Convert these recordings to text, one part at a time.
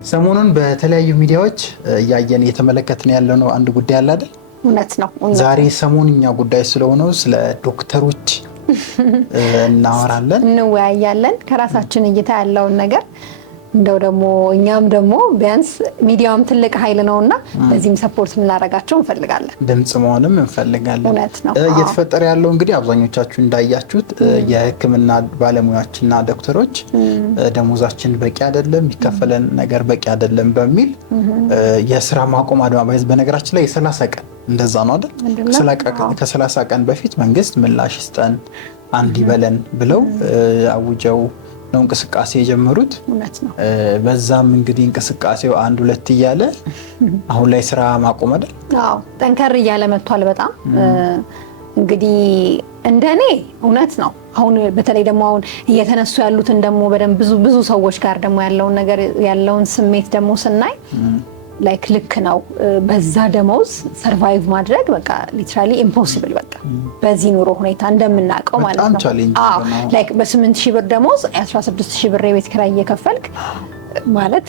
ሰሞኑን በተለያዩ ሚዲያዎች ያየን የተመለከትን ያለው አንድ ጉዳይ አለ አይደል? እውነት ነው። ዛሬ ሰሞንኛ ጉዳይ ስለሆነው ስለ ዶክተሮች እናወራለን፣ እንወያያለን። ከራሳችን እይታ ያለውን ነገር እንደው ደግሞ እኛም ደግሞ ቢያንስ ሚዲያውም ትልቅ ኃይል ነውና በዚህም ሰፖርት እናደርጋቸው እንፈልጋለን፣ ድምጽ መሆንም እንፈልጋለን። እውነት ነው። እየተፈጠረ ያለው እንግዲህ አብዛኞቻችሁ እንዳያችሁት የሕክምና ባለሙያዎችና ዶክተሮች ደሞዛችን በቂ አይደለም፣ የሚከፈለን ነገር በቂ አይደለም በሚል የስራ ማቆም አድማ። በነገራችን ላይ የ30 ቀን እንደዛ ነው አይደል? ከ30 ቀን በፊት መንግስት ምላሽ ይስጠን አንድ ይበለን ብለው አውጀው ነው እንቅስቃሴ የጀመሩት። እውነት ነው። በዛም እንግዲህ እንቅስቃሴው አንድ ሁለት እያለ አሁን ላይ ስራ ማቆም አይደል? አዎ ጠንከር እያለ መጥቷል በጣም እንግዲህ እንደኔ እውነት ነው። አሁን በተለይ ደግሞ አሁን እየተነሱ ያሉትን ደግሞ በደንብ ብዙ ሰዎች ጋር ደግሞ ያለውን ነገር ያለውን ስሜት ደግሞ ስናይ ላይክ ልክ ነው። በዛ ደሞዝ ሰርቫይቭ ማድረግ በቃ ሊትራሊ ኢምፖሲብል በቃ በዚህ ኑሮ ሁኔታ እንደምናውቀው ማለት ነው። አዎ ላይክ በ8000 ብር ደሞዝ 16000 ብር የቤት ኪራይ እየከፈልክ ማለት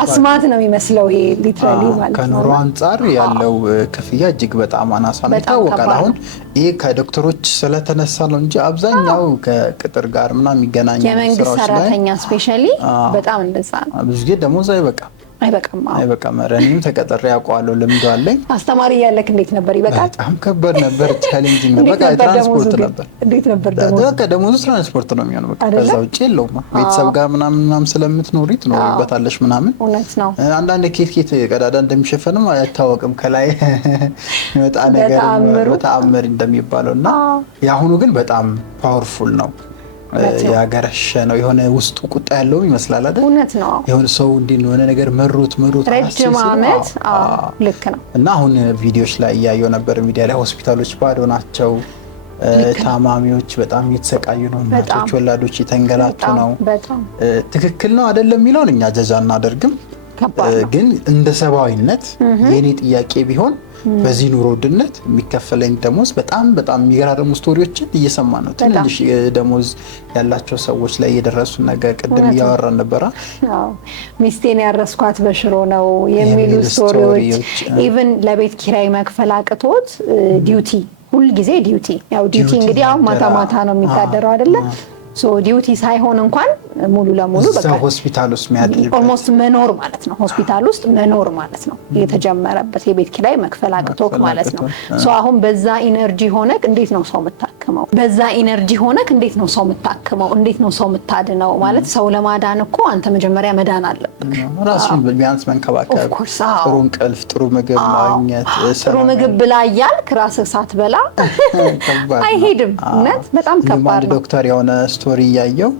አስማት ነው የሚመስለው ይሄ ሊትራሊ ማለት ነው። ከኑሮ አንጻር ያለው ክፍያ እጅግ በጣም አናሳ ነው ይታወቃል። አሁን ይሄ ከዶክተሮች ስለተነሳ ነው እንጂ አብዛኛው ከቅጥር ጋር ምናምን የሚገናኙ የመንግስት ሰራተኛ ስፔሻሊ በጣም እንደዛ ነው። ብዙ ጊዜ ደሞዝ አይበቃም። እኔም ተቀጥሬ ያውቀዋለሁ፣ ልምዱ አለኝ። አስተማሪ እያለክ እንዴት ነበር? ይበቃል? በጣም ከባድ ነበር፣ ቻሌንጂንግ ነበር። በቃ ትራንስፖርት ነበር። እንዴት ነበር ደሞዙ? በቃ ደሞዙ ትራንስፖርት ነው የሚሆነው። በቃ ከዛ ውጪ የለውም። ቤተሰብ ጋር ምናምን ስለምትኖሪ ትኖሪበታለሽ ምናምን። እውነት ነው። አንዳንድ ኬት ቀዳዳ እንደሚሸፈንም አይታወቅም። ከላይ የመጣ ነገር በተአምር እንደሚባለው እና የአሁኑ ግን በጣም ፓወርፉል ነው። ያገረሸ ነው። የሆነ ውስጡ ቁጣ ያለው ይመስላል አይደል? እውነት ነው። የሆነ ሰው እንዲሆነ ነገር መሩት ረጅም ዓመት ልክ ነው። እና አሁን ቪዲዮዎች ላይ እያየሁ ነበር ሚዲያ ላይ ሆስፒታሎች ባዶ ናቸው። ታማሚዎች በጣም እየተሰቃዩ ነው። እናቶች ወላዶች የተንገላቱ ነው። ትክክል ነው አይደለም የሚለውን እኛ ጀጃ እናደርግም፣ ግን እንደ ሰብአዊነት የኔ ጥያቄ ቢሆን በዚህ ኑሮ ውድነት የሚከፈለኝ ደሞዝ በጣም የሚገራረሙ ስቶሪዎችን እየሰማን ነው። ትንሽ ደሞዝ ያላቸው ሰዎች ላይ የደረሱ ነገር ቅድም እያወራን ነበረ። ሚስቴን ያረስኳት በሽሮ ነው የሚሉ ስቶሪዎች፣ ኢቭን ለቤት ኪራይ መክፈል አቅቶት ዲዩቲ፣ ሁልጊዜ ዲዩቲ። ያው ዲዩቲ እንግዲህ አሁን ማታ ነው የሚታደረው አይደለ? ሶ ዲዩቲ ሳይሆን እንኳን ሙሉ ለሙሉ በቃ ሆስፒታል ውስጥ የሚያድር ኦልሞስት መኖር ማለት ነው። ሆስፒታል ውስጥ መኖር ማለት ነው የተጀመረበት የቤት ኪራይ መክፈል አቅቶክ ማለት ነው። ሶ አሁን በዛ ኢነርጂ ሆነክ እንዴት ነው ሰው የምታክመው? በዛ ኢነርጂ ሆነክ እንዴት ነው ሰው የምታክመው? እንዴት ነው ሰው የምታድነው? ማለት ሰው ለማዳን እኮ አንተ መጀመሪያ መዳን አለብህ። ራስን ቢያንስ መንከባከብ፣ ጥሩ እንቅልፍ፣ ጥሩ ምግብ ማግኘት። ጥሩ ምግብ ብላ እያልክ ራስህ ሳትበላ አይሄድም። እውነት በጣም ከባድ ነው። ዶክተር የሆነ ስቶሪ እያየው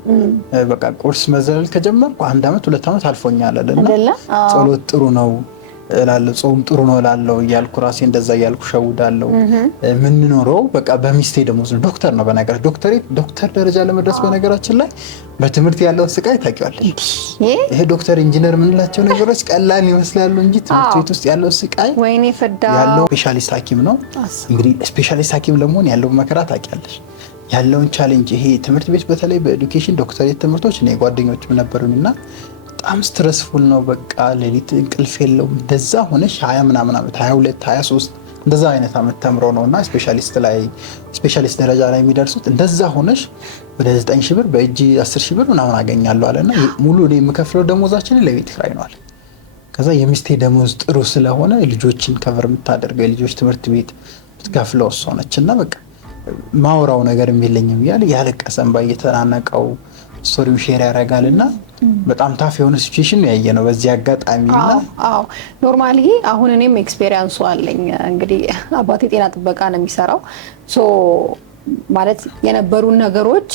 በቃ ቁርስ መዘለል ከጀመርኩ 1 ዓመት 2 ዓመት አልፎኛል አለና ጸሎት ጥሩ ነው እላለሁ፣ ጾም ጥሩ ነው እላለሁ እያልኩ ራሴ እንደዛ እያልኩ ሸውዳለሁ። የምንኖረው በቃ በሚስቴ ደሞዝ ነው። ዶክተር ነው በነገራችን ዶክተር ደረጃ ለመድረስ በነገራችን ላይ በትምህርት ያለው ስቃይ ታውቂዋለሽ። ይሄ ዶክተር ኢንጂነር የምንላቸው ነገሮች ቀላል ይመስላሉ እንጂ ትምህርት ቤት ውስጥ ያለው ስቃይ ወይኔ ፈዳ ያለው ስፔሻሊስት ሐኪም ነው። እንግዲህ ስፔሻሊስት ሐኪም ለመሆን ያለው መከራ ታውቂያለሽ፣ ያለውን ቻሌንጅ። ይሄ ትምህርት ቤት በተለይ በኤዱኬሽን ዶክተሬት ትምህርቶች እኔ ጓደኞችም ነበሩኝና በጣም ስትረስፉል ነው። በቃ ሌሊት እንቅልፍ የለውም። እንደዛ ሆነሽ 20 ምናምን ዓመት 22 23 እንደዛ አይነት ዓመት ተምረው ነውና ስፔሻሊስት ደረጃ ላይ የሚደርሱት። እንደዛ ሆነሽ ወደ 9000 ብር በእጅ 10000 ብር ምናምን አገኛለሁ አለና ሙሉ እኔ የምከፍለው ደሞዛችን ለቤት ኪራይ ነው አለ። ከዛ የሚስቴ ደሞዝ ጥሩ ስለሆነ ልጆችን ከቨር የምታደርገው የልጆች ትምህርት ቤት የምትከፍለው እሷ ነችና በቃ ማውራው ነገር የለኝም እያለ ያለቀሰን እየተናነቀው ስቶሪውን ሼር ያደርጋልና በጣም ታፍ የሆነ ሲቹዌሽን ያየ ነው በዚህ አጋጣሚና። አዎ ኖርማሊ አሁን እኔም ኤክስፒሪየንሱ አለኝ። እንግዲህ አባቴ ጤና ጥበቃ ነው የሚሰራው። ሶ ማለት የነበሩን ነገሮች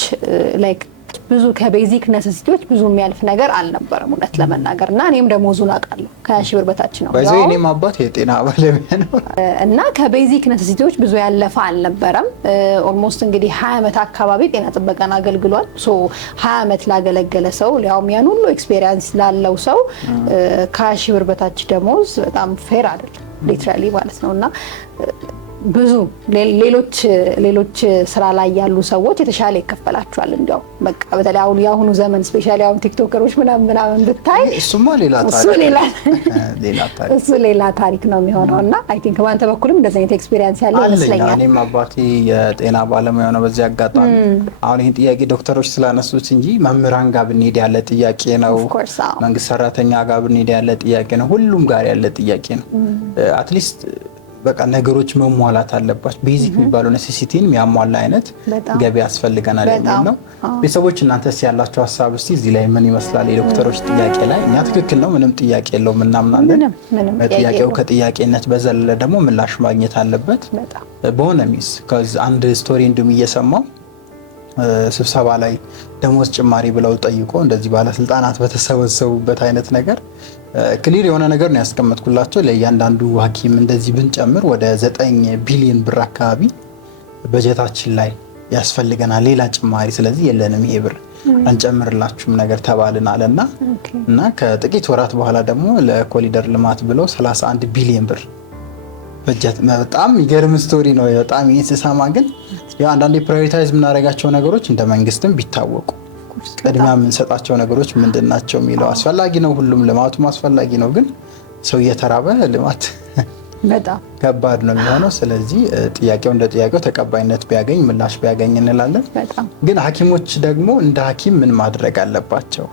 ላይክ ብዙ ከቤዚክ ነሰሲቲዎች ብዙ የሚያልፍ ነገር አልነበረም እውነት ለመናገር እና እኔም ደሞዙን አውቃለሁ ከ20,000 ብር በታች ነው። በዚህ እኔም አባት የጤና ባለሙያ ነው እና ከቤዚክ ነሰሲቲዎች ብዙ ያለፈ አልነበረም። ኦልሞስት እንግዲህ 20 ዓመት አካባቢ ጤና ጥበቃን አገልግሏል። ሶ 20 ዓመት ላገለገለ ሰው ያውም ያን ሁሉ ኤክስፒሪየንስ ላለው ሰው ከ20,000 ብር በታች ደሞዝ በጣም ፌር አይደለም ሊትራሊ ማለት ነውና ብዙ ሌሎች ስራ ላይ ያሉ ሰዎች የተሻለ ይከፈላቸዋል። እንዲያው በቃ በተለይ አሁን የአሁኑ ዘመን ስፔሻሊ አሁን ቲክቶከሮች ምናምን ብታይ እሱማ ሌላ ታሪክ ነው የሚሆነው። እና አይ ቲንክ በአንተ በኩልም እንደዚህ አይነት ኤክስፒሪየንስ ያለ ይመስለኛል። እኔም አባቴ የጤና ባለሙያ ነው። በዚህ አጋጣሚ አሁን ይህን ጥያቄ ዶክተሮች ስላነሱት እንጂ መምህራን ጋር ብንሄድ ያለ ጥያቄ ነው፣ መንግስት ሰራተኛ ጋር ብንሄድ ያለ ጥያቄ ነው፣ ሁሉም ጋር ያለ ጥያቄ ነው። አትሊስት በቃ ነገሮች መሟላት አለባቸው። ቤዚክ የሚባለው ኔሴሲቲን የሚያሟላ አይነት ገቢ ያስፈልገናል የሚል ነው። ቤተሰቦች እናንተስ ያላችሁ ሀሳብ እስቲ እዚህ ላይ ምን ይመስላል? የዶክተሮች ጥያቄ ላይ እኛ ትክክል ነው፣ ምንም ጥያቄ የለውም እናምናለን። ጥያቄው ከጥያቄነት በዘለለ ደግሞ ምላሽ ማግኘት አለበት። በሆነ ሚስ አንድ ስቶሪ እንዲሁም እየሰማው ስብሰባ ላይ ደሞዝ ጭማሪ ብለው ጠይቆ እንደዚህ ባለስልጣናት በተሰበሰቡበት አይነት ነገር ክሊር የሆነ ነገር ነው ያስቀመጥኩላቸው። ለእያንዳንዱ ሐኪም እንደዚህ ብንጨምር ወደ 9 ቢሊዮን ብር አካባቢ በጀታችን ላይ ያስፈልገናል ሌላ ጭማሪ፣ ስለዚህ የለንም ይሄ ብር አንጨምርላችሁም ነገር ተባልን አለና እና ከጥቂት ወራት በኋላ ደግሞ ለኮሪደር ልማት ብለው 31 ቢሊዮን ብር በጀት። በጣም ይገርም ስቶሪ ነው። በጣም ይሄን ስሰማ ግን ያው አንዳንዴ ፕራዮሪታይዝ የምናደርጋቸው ነገሮች እንደ መንግስትም ቢታወቁ ቅድሚያ የምንሰጣቸው ነገሮች ምንድናቸው የሚለው አስፈላጊ ነው። ሁሉም ልማቱም አስፈላጊ ነው። ግን ሰው እየተራበ ልማት በጣም ከባድ ነው የሚሆነው። ስለዚህ ጥያቄው እንደ ጥያቄው ተቀባይነት ቢያገኝ ምላሽ ቢያገኝ እንላለን። ግን ሐኪሞች ደግሞ እንደ ሐኪም ምን ማድረግ አለባቸው?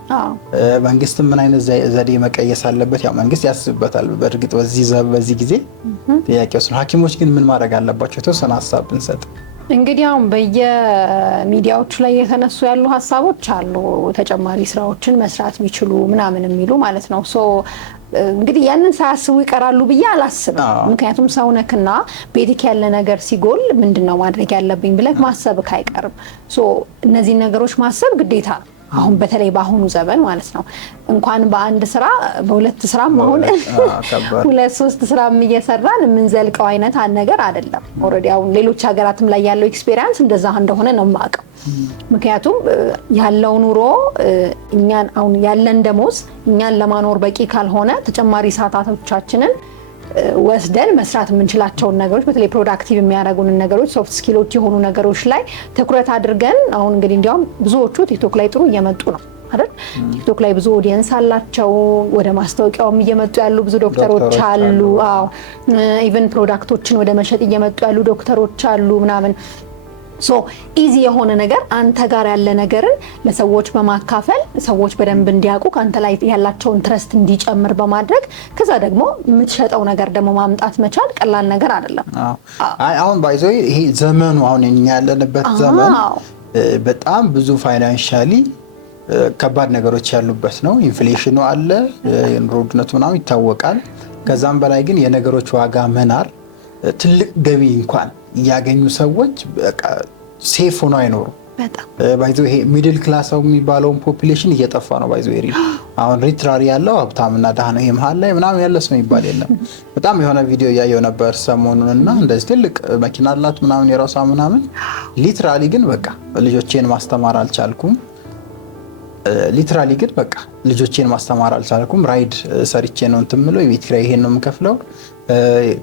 መንግስትም ምን አይነት ዘዴ መቀየስ አለበት? ያው መንግስት ያስብበታል በእርግጥ በዚህ ጊዜ ጥያቄው ነው። ሐኪሞች ግን ምን ማድረግ አለባቸው? የተወሰነ ሀሳብ ብንሰጥ። እንግዲህ አሁን በየሚዲያዎቹ ላይ የተነሱ ያሉ ሀሳቦች አሉ፣ ተጨማሪ ስራዎችን መስራት ቢችሉ ምናምን የሚሉ ማለት ነው። እንግዲህ ያንን ሳያስቡ ይቀራሉ ብዬ አላስብም። ምክንያቱም ሰውነክና ቤትክ ያለ ነገር ሲጎል ምንድነው ማድረግ ያለብኝ ብለህ ማሰብ አይቀርም። እነዚህ ነገሮች ማሰብ ግዴታ ነው። አሁን በተለይ በአሁኑ ዘመን ማለት ነው እንኳን በአንድ ስራ በሁለት ስራ መሆን ሁለት ሶስት ስራም እየሰራን የምንዘልቀው አይነት ነገር አይደለም። ኦልሬዲ አሁን ሌሎች ሀገራትም ላይ ያለው ኤክስፒሪየንስ እንደዛ እንደሆነ ነው የማውቀው። ምክንያቱም ያለው ኑሮ እኛን አሁን ያለን ደሞዝ እኛን ለማኖር በቂ ካልሆነ ተጨማሪ ሰዓታቶቻችንን ወስደን መስራት የምንችላቸውን ነገሮች በተለይ ፕሮዳክቲቭ የሚያደርጉን ነገሮች ሶፍት ስኪሎች የሆኑ ነገሮች ላይ ትኩረት አድርገን አሁን እንግዲህ እንዲያውም ብዙዎቹ ቲክቶክ ላይ ጥሩ እየመጡ ነው አይደል? ቲክቶክ ላይ ብዙ ኦዲየንስ አላቸው። ወደ ማስታወቂያውም እየመጡ ያሉ ብዙ ዶክተሮች አሉ። ኢቨን ፕሮዳክቶችን ወደ መሸጥ እየመጡ ያሉ ዶክተሮች አሉ ምናምን። ኢዚ የሆነ ነገር አንተ ጋር ያለ ነገርን ለሰዎች በማካፈል ሰዎች በደንብ እንዲያውቁ ካንተ ላይ ያላቸውን ትረስት እንዲጨምር በማድረግ ከዛ ደግሞ የምትሸጠው ነገር ደግሞ ማምጣት መቻል ቀላል ነገር አይደለም። አሁን ባይዘው ይሄ ዘመኑ አሁን እኛ ያለንበት ዘመን በጣም ብዙ ፋይናንሻሊ ከባድ ነገሮች ያሉበት ነው። ኢንፍሌሽኑ አለ፣ የኑሮ ውድነቱ ምናምን ይታወቃል። ከዛም በላይ ግን የነገሮች ዋጋ መናር ትልቅ ገቢ እንኳን ያገኙ ሰዎች በቃ ሴፍ ሆኖ አይኖሩ። ባይዘው ይሄ ሚድል ክላስ የሚባለውን ፖፑሌሽን እየጠፋ ነው። ባይዘው ይሪ አሁን ሪትራሪ ያለው ሀብታምና ደሃ ነው። ይሄ መሀል ላይ ምናምን ያለ ሰው ይባል የለም። በጣም የሆነ ቪዲዮ ያየው ነበር ሰሞኑንና እንደዚህ ትልቅ መኪና አላት ምናምን የራሷ ምናምን ሊትራሊ ግን በቃ ልጆቼን ማስተማር አልቻልኩም ሊትራሊ ግን በቃ ልጆቼን ማስተማር አልቻልኩም። ራይድ ሰርቼ ነው እንትምለው የቤት ኪራይ ይሄን ነው የምከፍለው።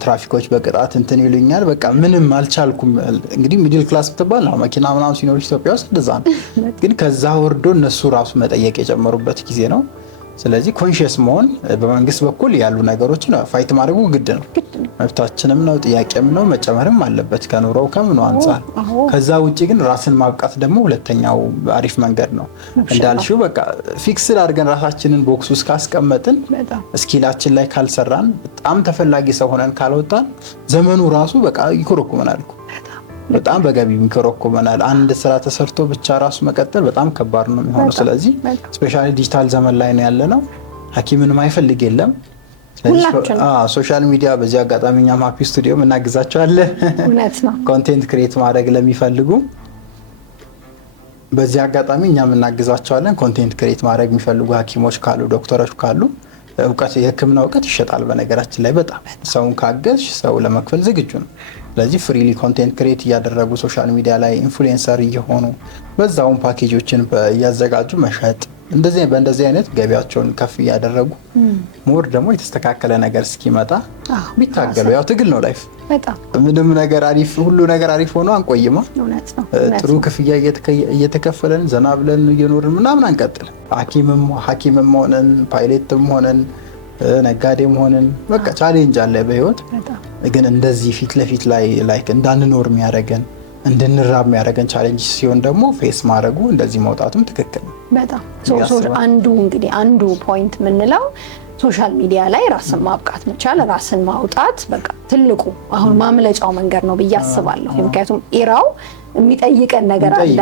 ትራፊኮች በቅጣት እንትን ይሉኛል። በቃ ምንም አልቻልኩም። እንግዲህ ሚድል ክላስ ብትባል ነው መኪና ምናምን ሲኖር ኢትዮጵያ ውስጥ እንደዛ ነው። ግን ከዛ ወርዶ እነሱ ራሱ መጠየቅ የጀመሩበት ጊዜ ነው። ስለዚህ ኮንሺየስ መሆን በመንግስት በኩል ያሉ ነገሮችን ፋይት ማድረጉ ግድ ነው። መብታችንም ነው፣ ጥያቄም ነው፣ መጨመርም አለበት ከኑሮው ከምኑ አንፃር። ከዛ ውጪ ግን ራስን ማብቃት ደግሞ ሁለተኛው አሪፍ መንገድ ነው። እንዳልሽው በቃ ፊክስድ አድርገን ራሳችንን ቦክስ ውስጥ ካስቀመጥን ስኪላችን ላይ ካልሰራን በጣም ተፈላጊ ሰው ሆነን ካልወጣን ዘመኑ ራሱ በቃ ይኮረኩመናል። በጣም በገቢ ይኮረኩመናል። አንድ ስራ ተሰርቶ ብቻ ራሱ መቀጠል በጣም ከባድ ነው የሚሆነው። ስለዚህ ስፔሻሊ ዲጂታል ዘመን ላይ ነው ያለነው። ሐኪምን ማይፈልግ የለም። ሶሻል ሚዲያ በዚህ አጋጣሚ እኛም ሃፒ ስቱዲዮ እናግዛቸዋለን። እውነት ነው። ኮንቴንት ክሬት ማድረግ ለሚፈልጉ በዚህ አጋጣሚ እኛም እናግዛቸዋለን። ኮንቴንት ክሬት ማድረግ የሚፈልጉ ሐኪሞች ካሉ ዶክተሮች ካሉ እውቀት የህክምና እውቀት ይሸጣል። በነገራችን ላይ በጣም ሰውን ካገዝ ሰው ለመክፈል ዝግጁ ነው። ስለዚህ ፍሪሊ ኮንቴንት ክሬት እያደረጉ ሶሻል ሚዲያ ላይ ኢንፍሉዌንሰር እየሆኑ በዛውን ፓኬጆችን እያዘጋጁ መሸጥ በእንደዚህ አይነት ገቢያቸውን ከፍ እያደረጉ ሞር ደግሞ የተስተካከለ ነገር እስኪመጣ ቢታገሉ። ያው ትግል ነው ላይፍ። ምንም ነገር አሪፍ ሁሉ ነገር አሪፍ ሆኖ አንቆይማ። ጥሩ ክፍያ እየተከፈለን ዘና ብለን እየኖርን ምናምን አንቀጥል። ሐኪምም ሆነን ፓይሌትም ሆነን ነጋዴም ሆነን በቃ ቻሌንጅ አለ በህይወት። ግን እንደዚህ ፊት ለፊት ላይ ላይክ እንዳንኖር የሚያደርገን እንድንራብ የሚያደርገን ቻሌንጅ ሲሆን ደግሞ ፌስ ማድረጉ እንደዚህ መውጣቱም ትክክል ነው። በጣም አንዱ ፖይንት የምንለው ሶሻል ሚዲያ ላይ ራስን ማብቃት መቻል፣ ራስን ማውጣት በቃ ትልቁ አሁን ማምለጫው መንገድ ነው ብዬ አስባለሁ። ምክንያቱም ኢራው የሚጠይቀን ነገር አለ።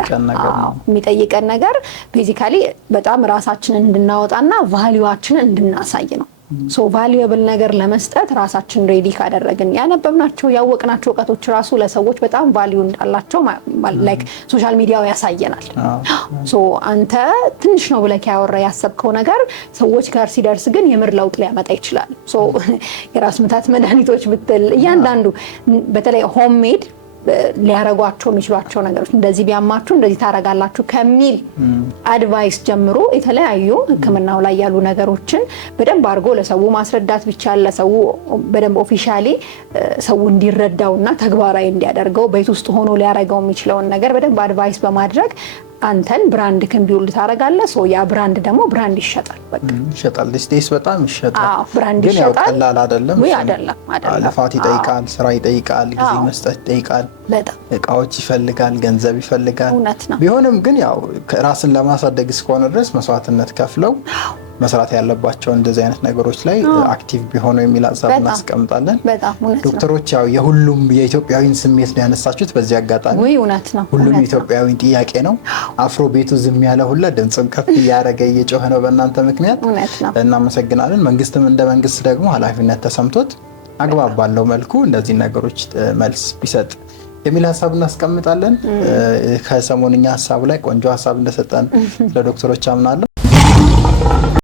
የሚጠይቀን ነገር ቤዚካሊ በጣም ራሳችንን እንድናወጣና ቫልዩዋችንን እንድናሳይ ነው። ሶ ቫልዩብል ነገር ለመስጠት ራሳችን ሬዲ ካደረግን ያነበብናቸው ያወቅናቸው እውቀቶች ራሱ ለሰዎች በጣም ቫልዩ እንዳላቸው ላይክ ሶሻል ሚዲያው ያሳየናል። ሶ አንተ ትንሽ ነው ብለህ ያሰብከው ነገር ሰዎች ጋር ሲደርስ ግን የምር ለውጥ ሊያመጣ ይችላል። ሶ የራስ ምታት መድኃኒቶች ብትል እያንዳንዱ በተለይ ሆም ሜድ ሊያረጓቸው የሚችሏቸው ነገሮች እንደዚህ ቢያማችሁ እንደዚህ ታረጋላችሁ ከሚል አድቫይስ ጀምሮ የተለያዩ ሕክምናው ላይ ያሉ ነገሮችን በደንብ አድርጎ ለሰው ማስረዳት ቢቻል ለሰው በደንብ ኦፊሻሊ ሰው እንዲረዳውና ተግባራዊ እንዲያደርገው ቤት ውስጥ ሆኖ ሊያረጋው የሚችለውን ነገር በደንብ አድቫይስ በማድረግ አንተን ብራንድ ቢውልድ ታረጋለህ። ሶ ያ ብራንድ ደግሞ ብራንድ ይሸጣል። በቃ ይሸጣል። ዲስቴስ በጣም ይሸጣል። ብራንድ ግን ያው ይሸጣል። ቀላል አይደለም። ወይ አይደለም። ልፋት ይጠይቃል፣ ስራ ይጠይቃል፣ ጊዜ መስጠት ይጠይቃል፣ እቃዎች ይፈልጋል፣ ገንዘብ ይፈልጋል። ቢሆንም ግን ያው ራስን ለማሳደግ እስከሆነ ድረስ መስዋዕትነት ከፍለው መስራት ያለባቸው እንደዚህ አይነት ነገሮች ላይ አክቲቭ ቢሆኑ የሚል ሀሳብ እናስቀምጣለን። ዶክተሮች ያው የሁሉም የኢትዮጵያዊን ስሜት ነው ያነሳችሁት። በዚህ አጋጣሚ ሁሉም የኢትዮጵያዊን ጥያቄ ነው። አፍሮ ቤቱ ዝም ያለ ሁላ ድምጽም ከፍ እያደረገ እየጮኸ ነው በእናንተ ምክንያት። እናመሰግናለን። መንግስትም እንደ መንግስት ደግሞ ኃላፊነት ተሰምቶት አግባብ ባለው መልኩ እንደዚህ ነገሮች መልስ ቢሰጥ የሚል ሀሳብ እናስቀምጣለን። ከሰሞንኛ ሀሳብ ላይ ቆንጆ ሀሳብ እንደሰጠን ለዶክተሮች አምናለሁ።